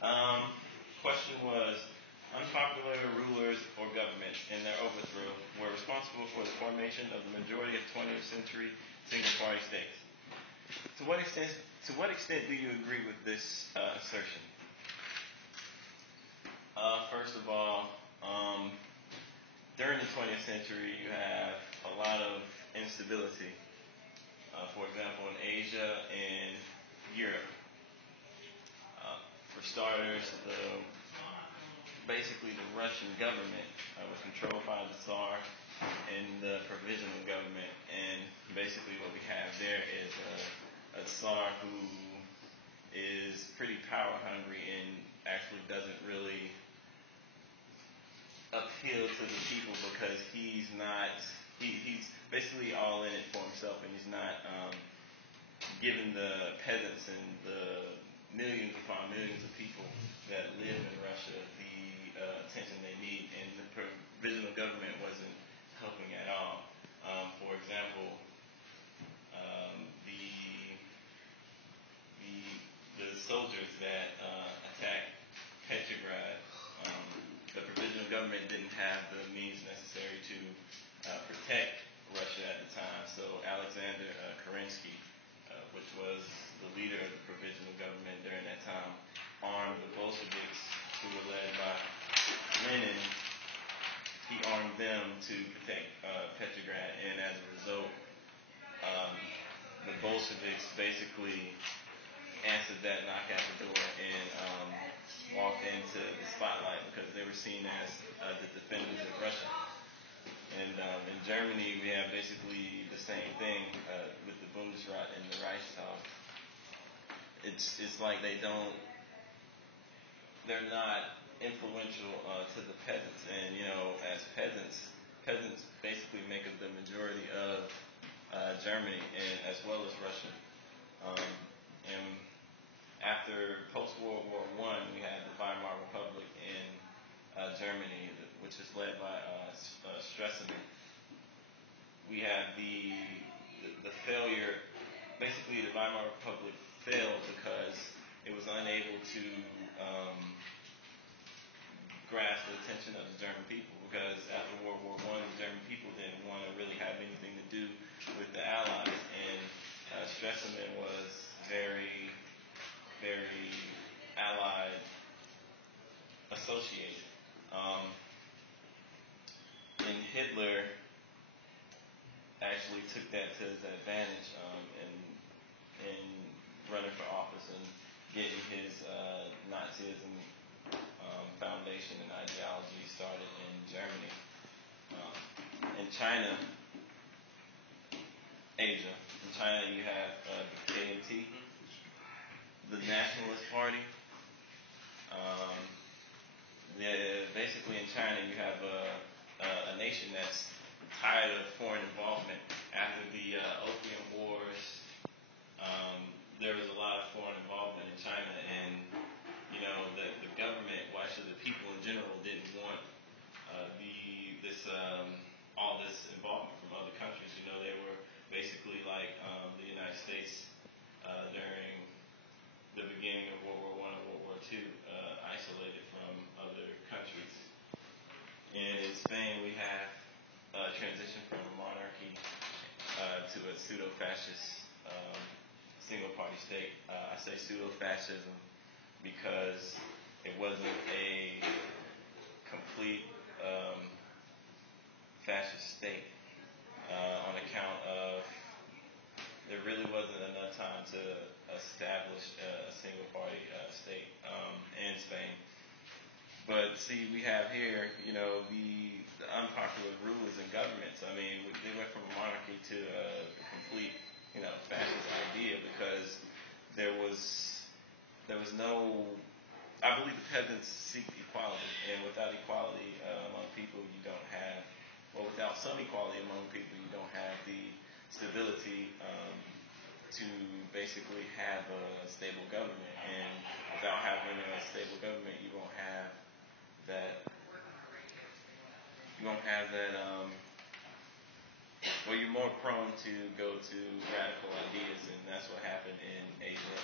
Um, question was, unpopular rulers or governments in their overthrow were responsible for the formation of the majority of 20th century single-party states. To what extent do you agree with this assertion? First of all, during the 20th century, you have a lot of instability. For example, in Asia and Europe. For starters, basically the Russian government was controlled by the Tsar and the provisional government. And basically what we have there is a Tsar who is pretty power hungry and actually doesn't really appeal to the people because he's basically all in it for himself, and he's not giving the peasants and the millions upon millions of people that live in Russia the attention they need, and the provisional government wasn't helping at all. For example, the soldiers that attacked Petrograd, the provisional government didn't have the means necessary to protect Russia at the time. So Alexander Kerensky, which was the leader of the provisional government during that time, armed the Bolsheviks, who were led by Lenin. He armed them to protect Petrograd, and as a result, the Bolsheviks basically answered that knock at the door and walked into the spotlight because they were seen as the defenders of Russia. And in Germany, we have basically the same thing with the Bundesrat and the Reichstag. It's like they're not influential to the peasants. And, as peasants basically make up the majority of Germany and as well as Russia. And after post-World War I, we had the Weimar Republic in Germany, which is led by Stresemann. We have the failure. Basically, the Weimar Republic failed because it was unable to grasp the attention of the German people. Because after World War I, the German people didn't want to really have anything to do with the Allies, and Stresemann was very, very Allied associated. And Hitler actually took that to his advantage in running for office and getting his Nazism foundation and ideology started in Germany. In China, Asia, in China you have the KMT, the Nationalist Party. Basically in China you have a nation that's tired of foreign involvement. After the Opium Wars, there was a lot of foreign involvement in China, and the government, well, actually the people in general, didn't want all this involvement from other countries. They were basically like the United States during the beginning of World War I and World War II, isolated from other countries. And in Spain, we have a transition from a monarchy to a pseudo-fascist single-party state. I say pseudo-fascism because it wasn't a complete fascist state on account of there really wasn't enough time to establish a single-party state in Spain. But see, we have here, the unpopular rulers and governments. I mean, they went from a monarchy to a complete, fascist idea because there was no. I believe the peasants seek equality, and without equality among people, you don't have. Well, without some equality among people, you don't have the stability to basically have a stable government. And without having a stable government, you won't have that. Well, you're more prone to go to radical ideas, and that's what happened in Asia